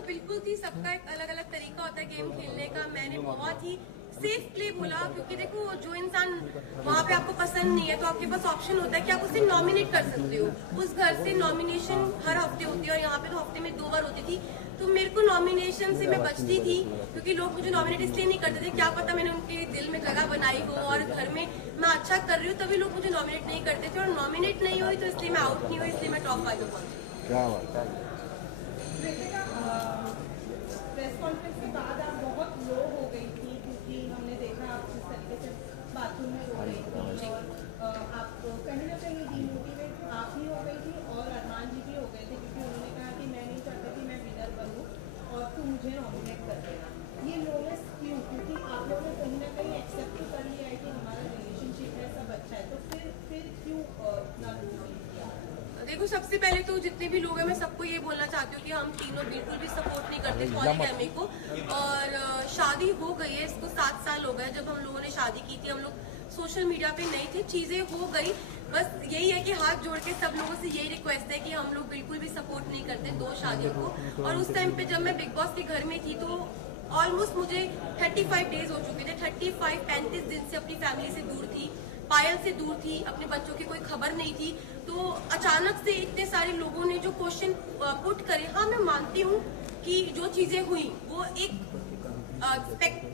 देखो बिल्कुल थी, सबका एक अलग अलग तरीका होता है गेम खेलने का। मैंने बहुत ही सेफ प्ले बोला, क्योंकि देखो जो इंसान वहाँ पे आपको पसंद नहीं है तो आपके पास ऑप्शन होता है कि आप उसे नॉमिनेट कर सकते हो। उस घर से नॉमिनेशन हर हफ्ते होती है और यहाँ पे तो हफ्ते में 2 बार होती थी। तो मेरे को नॉमिनेशन से मैं बचती थी, क्योंकि लोग मुझे नॉमिनेट इसलिए नहीं करते थे, क्या पता मैंने उनके दिल में जगह बनाई हो और घर में मैं अच्छा कर रही हूँ तभी लोग मुझे नॉमिनेट नहीं करते थे। और नॉमिनेट नहीं हुई तो इसलिए मैं आउट नहीं हुई, इसलिए मैं टॉप 5 में पहुंची। क्या बात है। प्रेस कॉन्फ्रेंस के बाद आप बहुत लो हो गई थी, क्योंकि हमने देखा आप जिस तरीके से बाथरूम में रो रही थी और आप कहीं ना कहीं डिमोटिवेट आप ही हो गई थी और अरमान जी भी हो गए थे, क्योंकि उन्होंने कहा कि मैं नहीं चाहता कि मैं विनर बनूं और तू मुझे नॉमिनेट कर देना। ये लोनेस क्यों? क्योंकि आप लोगों ने कहीं ना कहीं एक्सेप्ट कर लिया है कि हमारा रिलेशनशिप है, सब अच्छा है, तो फिर क्यों इतना लो किया? देखो सबसे पहले तो जितने भी लोग हैं मैं सबको ये बोलना चाहती हूँ कि हम तीनों बिल्कुल भी सपोर्ट नहीं करते पॉलीगैमी को। और शादी हो गई है, इसको 7 साल हो गए। जब हम लोगों ने शादी की थी हम लोग सोशल मीडिया पे नहीं थे, चीजें हो गई। बस यही है कि हाथ जोड़ के सब लोगों से यही रिक्वेस्ट है कि हम लोग बिल्कुल भी सपोर्ट नहीं करते 2 शादियों को। और उस टाइम पे जब मैं बिग बॉस के घर में थी तो ऑलमोस्ट मुझे 35 डेज हो चुके थे। 35 दिन से अपनी फैमिली से दूर थी, पायल से दूर थी, अपने बच्चों की कोई खबर नहीं थी। तो अचानक से इतने सारे लोगों ने जो क्वेश्चन पुट करे, हाँ मैं मानती हूँ कि जो चीजें हुई वो एक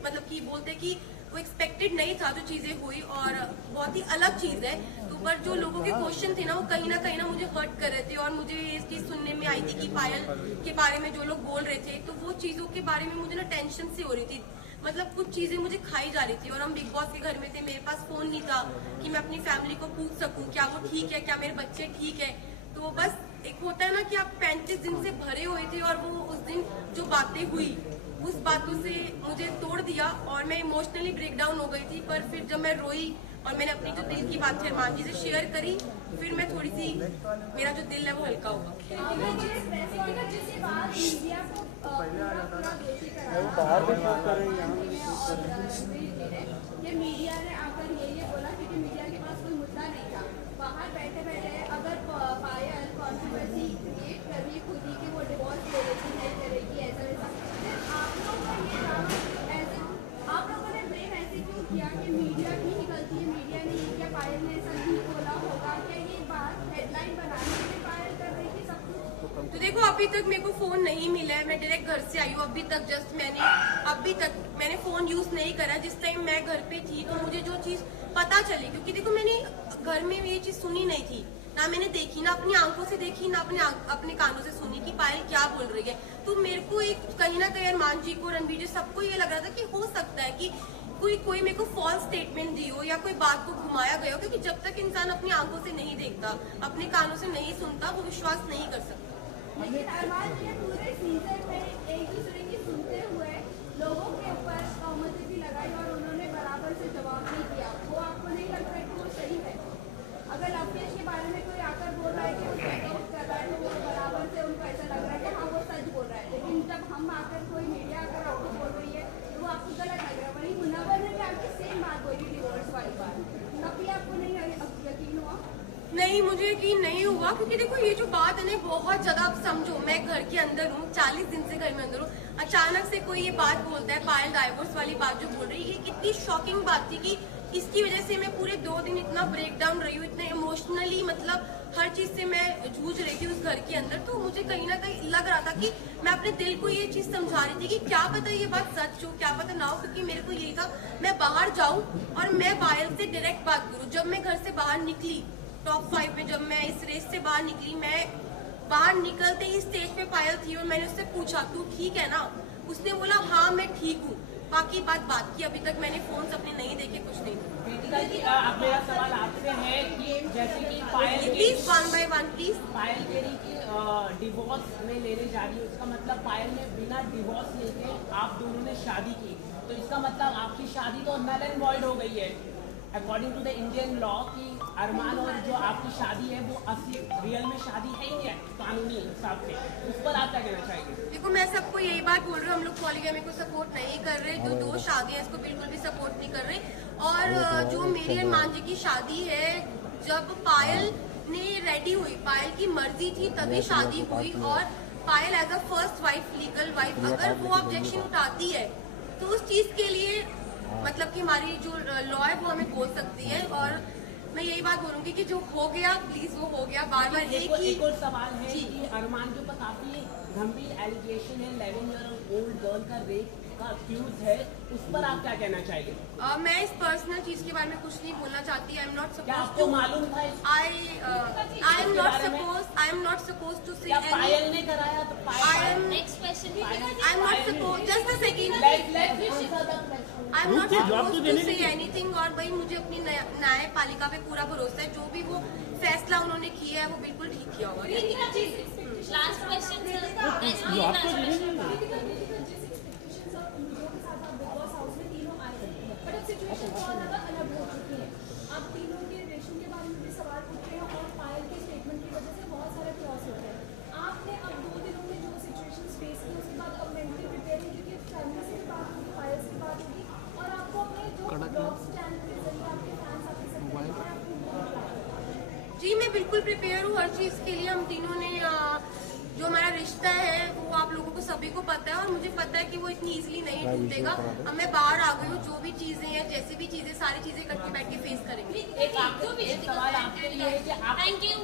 मतलब कि बोलते कि वो एक्सपेक्टेड नहीं था जो चीजें हुई और बहुत ही अलग चीज है। तो पर जो लोगों के क्वेश्चन थे ना वो कहीं ना मुझे हर्ट कर रहे थे और मुझे ये चीज सुनने में आई थी कि पायल के बारे में जो लोग बोल रहे थे तो वो चीजों के बारे में मुझे ना टेंशन से हो रही थी। मतलब कुछ चीजें मुझे खाई जा रही थी और हम बिग बॉस के घर में थे, मेरे पास फोन नहीं था कि मैं अपनी फैमिली को पूछ सकूं क्या वो ठीक है, क्या मेरे बच्चे ठीक है। तो बस एक होता है ना कि आप 35 दिन से भरे हुए थे और वो उस दिन जो बातें हुई उस बातों से मुझे तोड़ दिया और मैं इमोशनली ब्रेकडाउन हो गई थी। पर फिर जब मैं रोई और मैंने अपनी जो दिल की बात अरमान जी से शेयर करी, फिर मैं थोड़ी सी मेरा जो दिल है वो हल्का होगा। मीडिया ने आकर ये बोला क्योंकि मीडिया के पास कोई मुद्दा नहीं था, बाहर बैठे बैठे अगर पायल कॉन्ट्रोवर्सी क्रिएट कर रही खुद ही कि वो डिवोर्स ले लेगी नहीं करेगी ऐसा वैसा, आप लोगों का ये ड्रामा ऐसे आप लोगों ने ब्रेन ऐसे क्यों किया कि मीडिया की ही गलती है, मीडिया ने ये क्या पायल ने ऐसा नहीं बोला होगा, क्या ये बात हेडलाइन बनाने के लिए पायल कर रही थी सब कुछ? तो देखो अभी तक मेरे को फोन नहीं मिला है, मैं डायरेक्ट घर से आई हूँ। अभी तक मैंने फोन यूज नहीं करा। जिस टाइम मैं घर पे थी तो मुझे जो चीज पता चली, क्योंकि देखो मैंने घर में ये चीज सुनी नहीं थी, ना मैंने देखी, ना अपनी आंखों से देखी, ना अपने कानों से सुनी कि पायल क्या बोल रही है। तो मेरे को एक कहीं ना कहीं अरमान जी को, रणवीर जी, सबको ये लग रहा था कि हो सकता है कि कोई मेरे को फॉल्स स्टेटमेंट दी हो या कोई बात को घुमाया गया हो, क्योंकि जब तक इंसान अपनी आंखों से नहीं देखता, अपने कानों से नहीं सुनता, वो विश्वास नहीं कर सकता। लेकिन अरमान जी पूरे सीजन में एक दूसरे की सुनते हुए लोगों के ऊपर तहमतें भी लगाई और उन्होंने बराबर से जवाब नहीं दिया। वो आपको नहीं लगता है कि वो सही है? अगर लवकेश के बारे में कोई आकर बोल रहा है कि वो सपोर्ट कर रहा है तो वो बराबर से उनको ऐसा लग रहा है कि हाँ वो सच बोल रहा है, लेकिन जब हम आकर कोई मीडिया आकर आपको बोल रही है तो वो आपको गलत लग रहा है। वही मुनव्वर ने भी आपकी सेम बात बोली डिवोर्स वाली बात, तब भी आपको नहीं यकीन हुआ? नहीं, मुझे यकीन नहीं हुआ, क्योंकि देखो ये जो बात है ना बहुत ज्यादा, आप समझो मैं घर के अंदर हूँ, 40 दिन से घर में अंदर हूँ, अचानक से कोई ये बात बोलता है, पायल डाइवोर्स वाली बात जो बोल रही है, ये इतनी शॉकिंग बात थी कि इसकी वजह से मैं पूरे 2 दिन इतना ब्रेक डाउन रही हूँ, इतने इमोशनली, मतलब हर चीज से मैं जूझ रही थी उस घर के अंदर। तो मुझे कहीं ना कहीं लग रहा था कि मैं अपने दिल को ये चीज समझा रही थी कि क्या पता ये बात सच हो, क्या पता ना हो, क्योंकि मेरे को यही था मैं बाहर जाऊं और मैं पायल से डायरेक्ट बात करूं। जब मैं घर से बाहर निकली टॉप 5 में, जब मैं इस रेस से बाहर निकली, मैं बाहर निकलते ही स्टेज पे पायल थी और मैंने उससे पूछा तू ठीक है ना? उसने बोला हाँ मैं ठीक हूँ। बाकी बात की, अभी तक मैंने फोन अपने नहीं देखे, कुछ नहीं। अब मेरा सवाल आपसे है कि जैसे कि पायल प्लीज 1 by 1 प्लीज। पायल कह रही कि डिवोर्स में लेने जा रही है, उसका मतलब पायल ने बिना डिवोर्स लेके आप दोनों ने शादी की, तो इसका मतलब आपकी शादी तो नल एंड वॉइड हो गई है according to the Indian law कि अरमान और जो आपकी शादी है वो असली रियल में शादी है ही नहीं कानूनी हिसाब से। उस पर आप क्या कहना चाहेंगे? देखो मैं सबको यही बात बोल रही हूँ, हम लोग पॉलीगैमी को सपोर्ट नहीं कर रहे, जो 2 शादियां इसको बिल्कुल भी सपोर्ट नहीं कर रहे। और जो मेरी अरमान जी की शादी है, जब पायल ने रेडी हुई, पायल की मर्जी थी तभी शादी हुई और Payal as a first wife, legal wife, अगर वो ऑब्जेक्शन उठाती है तो उस चीज के लिए मतलब कि हमारी जो लॉ है वो हमें बोल सकती है। और मैं यही बात बोलूंगी कि जो हो गया प्लीज वो हो गया, बार बार एक और सवाल है कि अरमान के ऊपर काफी गंभीर एलिगेशन है, 11 ईयर ओल्ड गर्ल का रेप का अक्यूज है, उस पर आप क्या कहना चाहेंगे? मैं इस पर्सनल चीज के बारे में कुछ नहीं बोलना चाहती। आई एम नॉट क्या सपोज आपको मालूम था I am not suppose to say Payal ने कराया तो Payal next question I am not suppose just a second I am not suppose to say anything. और भाई मुझे अपनी न्यायपालिका पे पूरा भरोसा है, जो भी वो फैसला उन्होंने किया है वो बिल्कुल ठीक किया होगा। लास्ट क्वेश्चन सिचुएशन बहुत ज्यादा अलग हो चुकी है। अब तीनों के रिलेशन के बारे में भी सवाल उठ रहे हैं और पायल के स्टेटमेंट की वजह से बहुत सारे क्रॉस होते हैं। आपने अब 2 दिनों में जो सिचुएशन फेस की उसके बाद अब मेंटली प्रिपेयर है, क्योंकि फैमिली से भी बात होगी, पायल से बात होगी और आपको अपने जो ब्लॉग्स चैनल के जरिए आपके फैंस आपके सब जी मैं बिल्कुल प्रिपेयर हूँ हर चीज के लिए। हम तीनों ने जो हमारा रिश्ता है वो आप लोगों को सभी को पता है और मुझे पता है कि वो इतनी इजीली नहीं टूटेगा। अब मैं बाहर आ गई हूँ, जो भी चीजें हैं जैसे भी चीजें सारी चीजें इकट्ठी बैठ के फेस करेंगे। एक सवाल आपके लिए है कि आप थैंक यू।